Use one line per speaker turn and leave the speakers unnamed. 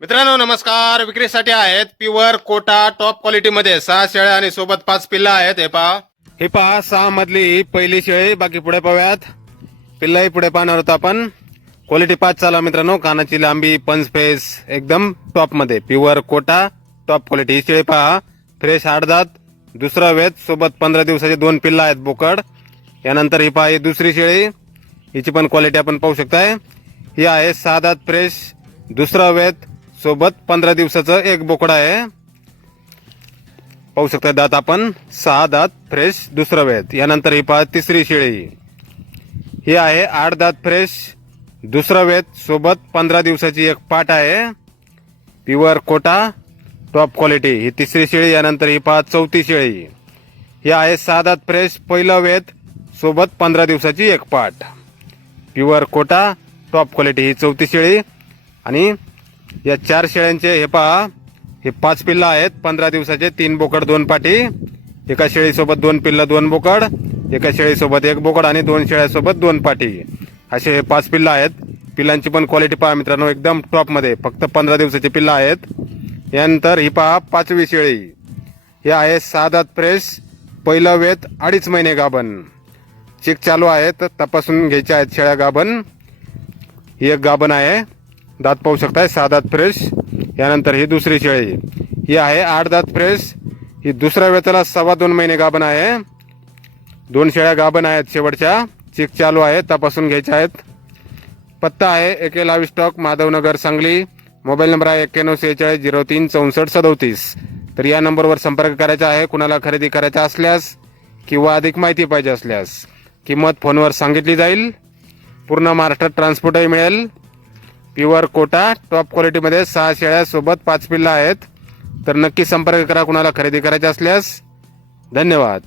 मित्रांनो नमस्कार. विक्रीसाठी आहेत प्युअर कोटा टॉप क्वालिटी मध्ये. सहा शेळ्या आणि सोबत पाच पिल्ला आहेत. हे पहा. हे पहा सहा मधली ही पहिली शेळी. बाकी पुढे पाहूयात. पिल्लाही पुढे पाहणार होतो आपण. क्वालिटी पाच चाला मित्रांनो. कानाची लांबी पंच फेस एकदम टॉपमध्ये. प्युअर कोटा टॉप क्वालिटी ही शेळी पहा. फ्रेश आडदात दुसरा वेद सोबत पंधरा दिवसाचे दोन पिल्ला आहेत बोकड. यानंतर ही पहा ही दुसरी शेळी. हिची पण क्वालिटी आपण पाहू शकताय. ही आहे सहा दात फ्रेश दुसरा वेत सोबत पंधरा दिवसाचं एक बोकडा आहे. पाहू शकता दात आपण. सहा दात फ्रेश दुसरा वेत यानंतर ही पहा तिसरी शेळी. ही आहे आठ दात फ्रेश दुसरा वेत सोबत पंधरा दिवसाची एक पाट आहे. प्युअर कोटा टॉप क्वालिटी ही तिसरी शेळी यानंतर ही पहा चौथी शेळी. ही आहे सहा दात फ्रेश पहिलं वेत सोबत पंधरा दिवसाची एक पाट. प्युअर कोटा टॉप क्वालिटी ही चौथी शेळी. आणि या चार शेळ्यांचे हे पहा हे पाच पिल्लं आहेत पंधरा दिवसाचे तीन बोकड दोन पाटी. एका शेळीसोबत दोन पिल्लं दोन बोकड एका शेळीसोबत एक बोकड आणि दोन शेळ्यासोबत दोन पाटी. असे हे पाच पिल्लं आहेत. पिल्लांची पण क्वालिटी पहा मित्रांनो एकदम टॉपमध्ये फक्त पंधरा दिवसाची पिल्लं आहेत. यानंतर ही पहा पाचवी शेळी. हे आहे सादात फ्रेश पहिलं वेत अडीच महिने गाभण. चेक चालू आहे तर तपासून घ्यायच्या आहेत शेळ्या गाभण. ही एक गाभण आहे. दात पाहू शकताय सहा दात फ्रेश यानंतर ही दुसरी शेळी. ही आहे आठ दात फ्रेश ही दुसऱ्या वेताला सव्वा दोन महिने गाभण आहे. दोन शेळ्या गाभण आहेत शेवटच्या. चेक चालू आहे तपासून घ्यायच्या आहेत. पत्ता आहे A K Lavi stock Madhavnagar Sangli. Mobile number आहे एक्क्याण्णव सेहेचाळीस झिरो तीन चौसष्ट सदोतीस. तर या नंबरवर संपर्क करायचा आहे कुणाला खरेदी करायचा असल्यास किंवा अधिक माहिती पाहिजे असल्यास. किंमत फोनवर सांगितली जाईल. पूर्ण महाराष्ट्रात ट्रान्सपोर्टही मिळेल. प्युअर कोटा टॉप क्वालिटीमध्ये सहा शेळ्या सोबत पाच पिल्ला आहेत. तर नक्की संपर्क करा कुणाला खरेदी करायचे असल्यास. धन्यवाद.